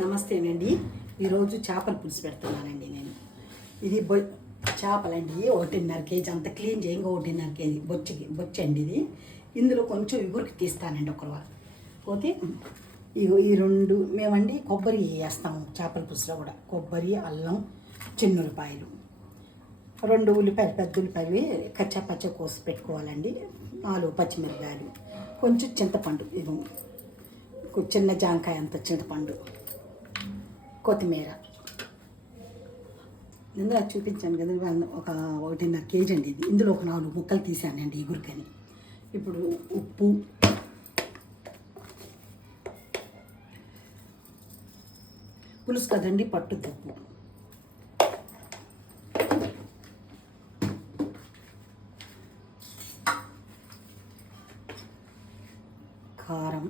నమస్తేనండి. ఈరోజు చేపల పులుసు పెడుతున్నానండి నేను. ఇది బొ చేపలండి ఒకటిన్నర కేజీ అంత క్లీన్ చేయంగా ఒకటిన్నర కేజీ బొచ్చికి బొచ్చండి ఇది. ఇందులో కొంచెం ఇగురికి తీస్తానండి ఒకరు. పోతే ఇగో ఈ రెండు మేమండి కొబ్బరి వేస్తాము చేపల పులుసులో కూడా. కొబ్బరి అల్లం చిన్నులపాయలు రెండు ఉల్లిపాయలు పెద్ద ఉల్లిపాయలు కచ్చా పచ్చ కోసి పెట్టుకోవాలండి. నాలుగు పచ్చిమిరపకాయలు కొంచెం చింతపండు ఇది చిన్న జాంకాయ అంత చింతపండు. కొత్తిమీర. ఇందులో చూపించాను కదా ఒక ఒకటిన్నర కేజీ అండి ఇది. ఇందులో ఒక నాలుగు ముక్కలు తీసానండి ఇగురికని ఇప్పుడు ఉప్పు పులుసు కదండి పట్టు ఉప్పు కారం.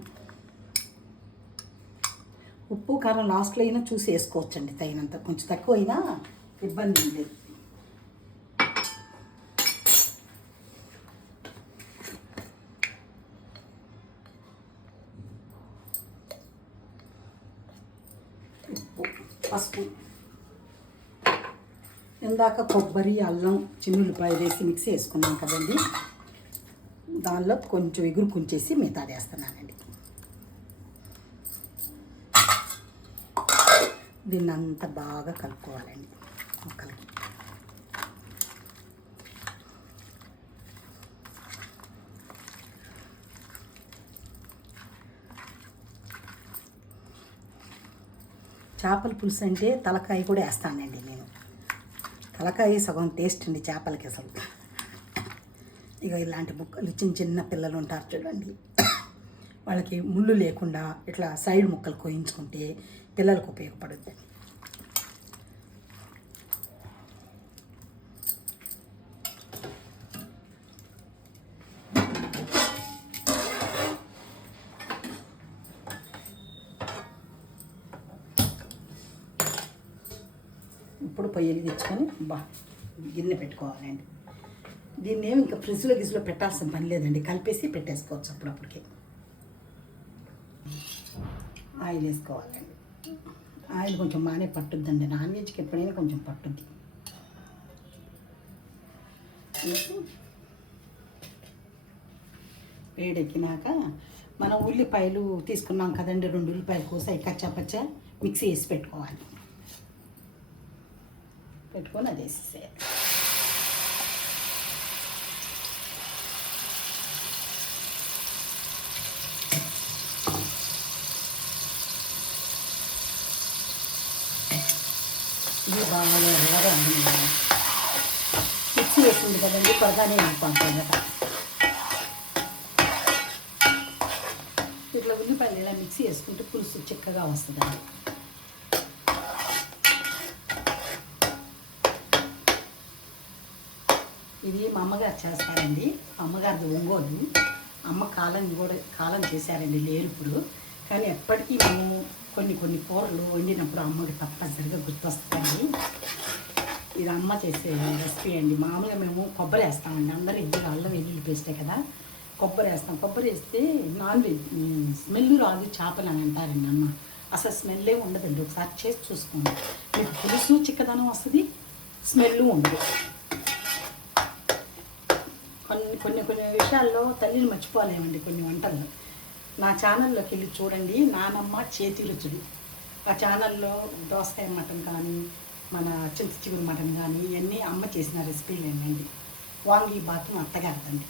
ఉప్పు కారం లాస్ట్లో అయినా చూసి వేసుకోవచ్చండి తగినంత. కొంచెం తక్కువ అయినా ఇబ్బంది ఉంది ఉప్పు పసుపు. ఇందాక కొబ్బరి అల్లం చిన్నులపాయ వేసి మిక్సీ వేసుకున్నాం కదండి. దానిలో కొంచెం ఎగురు కుంచేసి మిగతాడేస్తున్నానండి దీన్ని అంత బాగా కలుపుకోవాలండి ముక్కలకి. చేపల పులుసు అంటే తలకాయ కూడా వేస్తానండి నేను. తలకాయ సగం టేస్ట్ అండి చేపలకి అసలు. ఇక ఇలాంటి ముక్కలు చిన్న చిన్న పిల్లలు ఉంటారు చూడండి. వాళ్ళకి ముళ్ళు లేకుండా ఇట్లా సైడ్ ముక్కలు కోయించుకుంటే పిల్లలకు ఉపయోగపడుద్ది. ఇప్పుడు పొయ్యి తెచ్చుకొని బా గిన్నె పెట్టుకోవాలండి. దీన్ని ఏమి ఇంకా ఫ్రిడ్జ్లో గిజ్లో పెట్టాల్సిన పని లేదండి. కలిపేసి పెట్టేసుకోవచ్చు అప్పుడప్పటికి ఆయిల్ వేసుకోవాలండి ఆయిల్ కొంచెం బాగానే పట్టుద్దండి. నాన్ వెజ్కి ఎప్పుడైనా కొంచెం పట్టుద్ది. వేడెక్కినాక మనం ఉల్లిపాయలు తీసుకున్నాం కదండి రెండు ఉల్లిపాయలు కోసాయి కచ్చా పచ్చ మిక్సీ వేసి పెట్టుకోవాలి. పెట్టుకొని అది వేసేసేయాలి. ఇది బాగా ఎర్రగా ఉంది మిక్సీ వేసింది కదండి త్వరగానే అయిపోతుంది ఇట్లా ఉల్లిపాయలు ఇలా మిక్సీ వేసుకుంటే పులుసు చిక్కగా వస్తుందండి ఇది మా అమ్మగారు చేస్తారండి. అమ్మగారిది ఒంగోలు అమ్మ కాలం కూడా కాలం చేశారండి లేరు ఇప్పుడు కానీ ఎప్పటికీ మేము కొన్ని కొన్ని కూరలు వండినప్పుడు అమ్మకి తప్పనిసరిగా గుర్తొస్తాయి. ఇది అమ్మ చేసే రెసిపీ అండి. మామూలుగా మేము కొబ్బరి వేస్తామండి. అందరూ ఇద్దరు అల్లం వెల్లుల్లి పేస్టే కదా. కొబ్బరి వేస్తాం. కొబ్బరి వేస్తే నాన్ వెజ్ స్మెల్ రాదు చేపలు అని అంటారండి అమ్మ. అసలు స్మెల్లే ఉండదండి. ఒకసారి చేసి చూసుకోండి. మీకు పులుసు చిక్కదనం వస్తుంది స్మెల్ ఉండదు. కొన్ని కొన్ని కొన్ని విషయాల్లో తల్లిని మర్చిపోలేమండి. కొన్ని వంటలు. నా ఛానల్లోకి వెళ్ళి చూడండి నానమ్మ చేతి రుచులు. ఆ ఛానల్లో దోసకాయ మటన్ కానీ మన చింత చిగురు మటన్ కానీ ఇవన్నీ అమ్మ చేసిన రెసిపీలు ఏంటండి? వాంగి బాత్రూమ్ మా అత్తగారిదండి.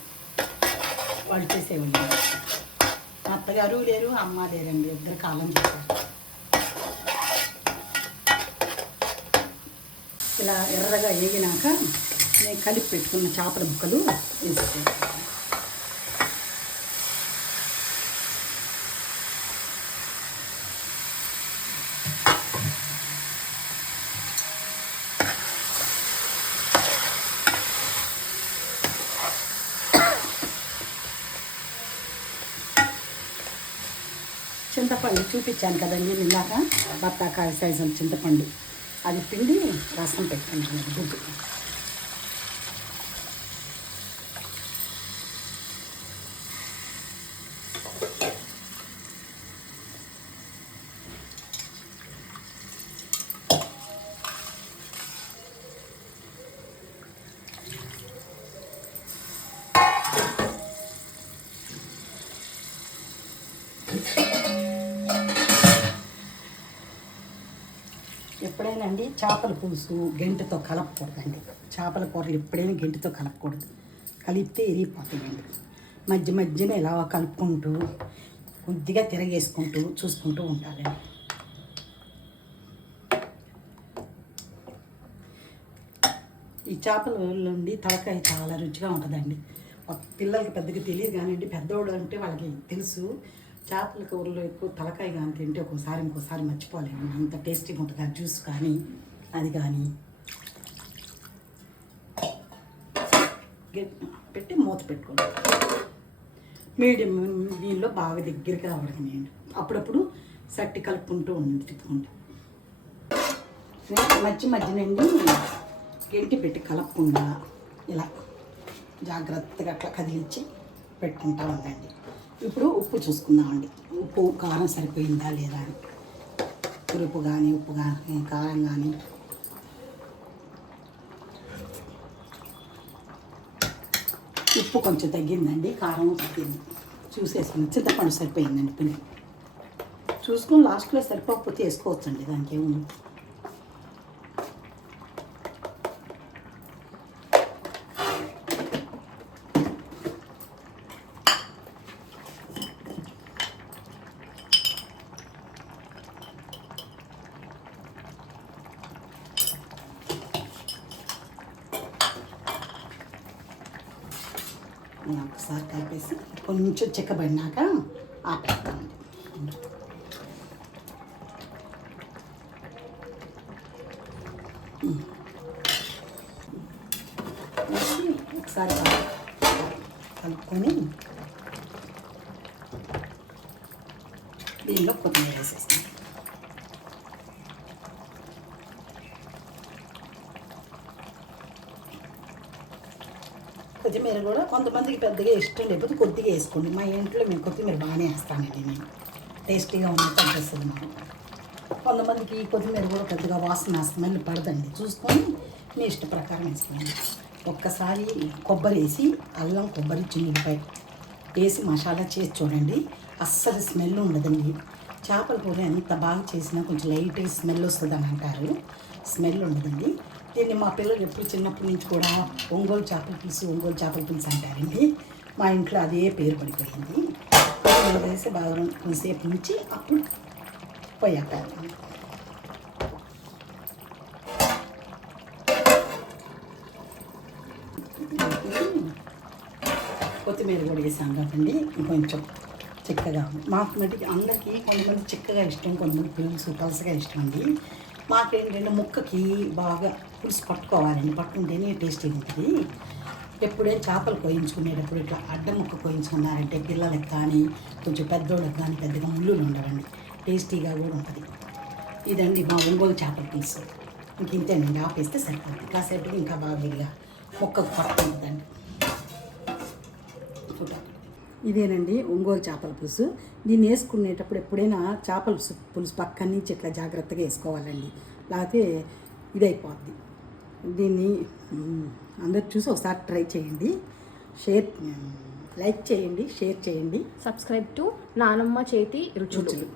వాళ్ళు చేసేవాళ్ళు. మా అత్తగారు లేరు అమ్మ లేరండి. ఇద్దరు కాలం చేశారు. ఇలా ఎర్రగా వేగినాక నేను కలిపి పెట్టుకున్న చేపల ముక్కలు వేసుకోవాలి చింతపండు చూపించాను కదండి ఇందాక. బత్తాకాయ సైజు చింతపండు. అది పిండి రసం పెట్టండి గుడ్డు ఎప్పుడైనా అండి చేపల పులుసు గంటతో కలపకూడదండి. చేపల కూరలు ఎప్పుడైనా గంటతో కలపకూడదు. కలిపితే ఎరిగిపోతాయండి మధ్య మధ్యన ఇలా కలుపుకుంటూ కొద్దిగా తిరగేసుకుంటూ చూసుకుంటూ ఉండాలండి. ఈ చేపల నుండి తలకాయ చాలా రుచిగా ఉంటుందండి. ఒక పిల్లలకి పెద్దగా తెలియదు కానివ్వండి పెద్దోడు అంటే వాళ్ళకి తెలుసు. చేపల కూరలో ఎక్కువ తలకాయ కానీ తింటే ఒక్కోసారి ఇంకోసారి మర్చిపోలేము. అంత టేస్టీగా ఉంటుంది. ఆ జ్యూస్ కానీ అది కానీ. పెట్టి మూత పెట్టుకోండి. మీడియం దీనిలో బాగా దగ్గరికి రావడమేయండి అప్పుడప్పుడు సట్టి కలుపుకుంటూ ఉండండి తిప్పుకుంటూ మధ్య మధ్యనండి గెంటి పెట్టి కలపకుండా ఇలా జాగ్రత్తగా అట్లా కదిలించి పెట్టుకుంటా ఉండండి. ఇప్పుడు ఉప్పు చూసుకుందామండి. ఉప్పు కారం సరిపోయిందా లేదా అని. పులుపు కానీ ఉప్పు కానీ కారం కానీ ఉప్పు కొంచెం తగ్గిందండి కారం తగ్గింది. చూసేసుకుని చింతపండు సరిపోయిందండి పిండి. చూసుకుని లాస్ట్లో సరిపోకపోతే వేసుకోవచ్చండి దానికి ఏముంది? నేను ఒకసారి కలిపేసి కొంచెం చిక్కబడినాక ఆపేస్తామండి ఒకసారి కలుపుకొని దీనిలో కొత్తిమీర వేసేస్తాను. కొత్తిమీర కూడా కొంతమందికి పెద్దగా ఇష్టం లేకపోతే కొద్దిగా వేసుకోండి. మా ఇంట్లో మేము కొత్తిమీర బాగానే వేస్తానండి నేను. టేస్టీగా ఉన్నట్టు అనిపిస్తుంది మాకు. కొంతమందికి కొత్తిమీర కూడా పెద్దగా వాసన స్మెల్ పడదండి. చూసుకొని మీ ఇష్ట ప్రకారం వేసుకోండి. ఒక్కసారి కొబ్బరి వేసి అల్లం కొబ్బరి చిన్నులపై వేసి మసాలా చేసి చూడండి. అస్సలు స్మెల్ ఉండదండి. చేపల కూర ఎంత బాగా చేసినా కొంచెం లైట్ స్మెల్ వస్తుంది అని అంటారు. స్మెల్ ఉండదండి. దీన్ని మా పిల్లలు ఎప్పుడు చిన్నప్పటి నుంచి కూడా ఒంగోలు చేపల పులుసు ఒంగోలు చేపల పులుసు అంటారండి. మా ఇంట్లో అదే పేరు పడిపోయింది. వేసి బాగా కొంతసేపు నుంచి అప్పుడు పోయాక కొత్తిమీర కూడా వేసాం కదండి కొంచెం చిక్కగా మాకు మటుకి అందరికీ కొంతమంది చిక్కగా ఇష్టం కొంతమంది పిల్లలు పలసగా ఇష్టం అండి. మాకేంటంటే ముక్కకి బాగా పులుసు పట్టుకోవాలండి పట్టుకుంటేనే టేస్టీగా ఉంటుంది. ఎప్పుడే చేపలు కోయించుకునేటప్పుడు ఇట్లా అడ్డ ముక్క కోయించుకున్నారంటే పిల్లలకు కానీ కొంచెం పెద్దోళ్ళకి కానీ పెద్దగా ముళ్ళు ఉండవండి. టేస్టీగా కూడా ఉంటుంది. ఇదండి మా ఒంగోలు చేపల పులుసు ఇంక ఇంతేనండి. ఆపేస్తే సరిపోతుంది కాసేపు ఇంకా బాగా మొక్కకు ముక్కకు పట్టుకుంటుందండి. ఇదేనండి ఒంగోలు చేపల పులుసు. దీన్ని వేసుకునేటప్పుడు ఎప్పుడైనా చేపల పులుసు పులుసు పక్కన నుంచి ఇట్లా జాగ్రత్తగా వేసుకోవాలండి. లేకపోతే ఇదైపోద్ది. దీన్ని అందరు చూసి ఒకసారి ట్రై చేయండి. షేర్ లైక్ చేయండి షేర్ చేయండి. సబ్స్క్రైబ్ టు నానమ్మ చేతి రుచులు.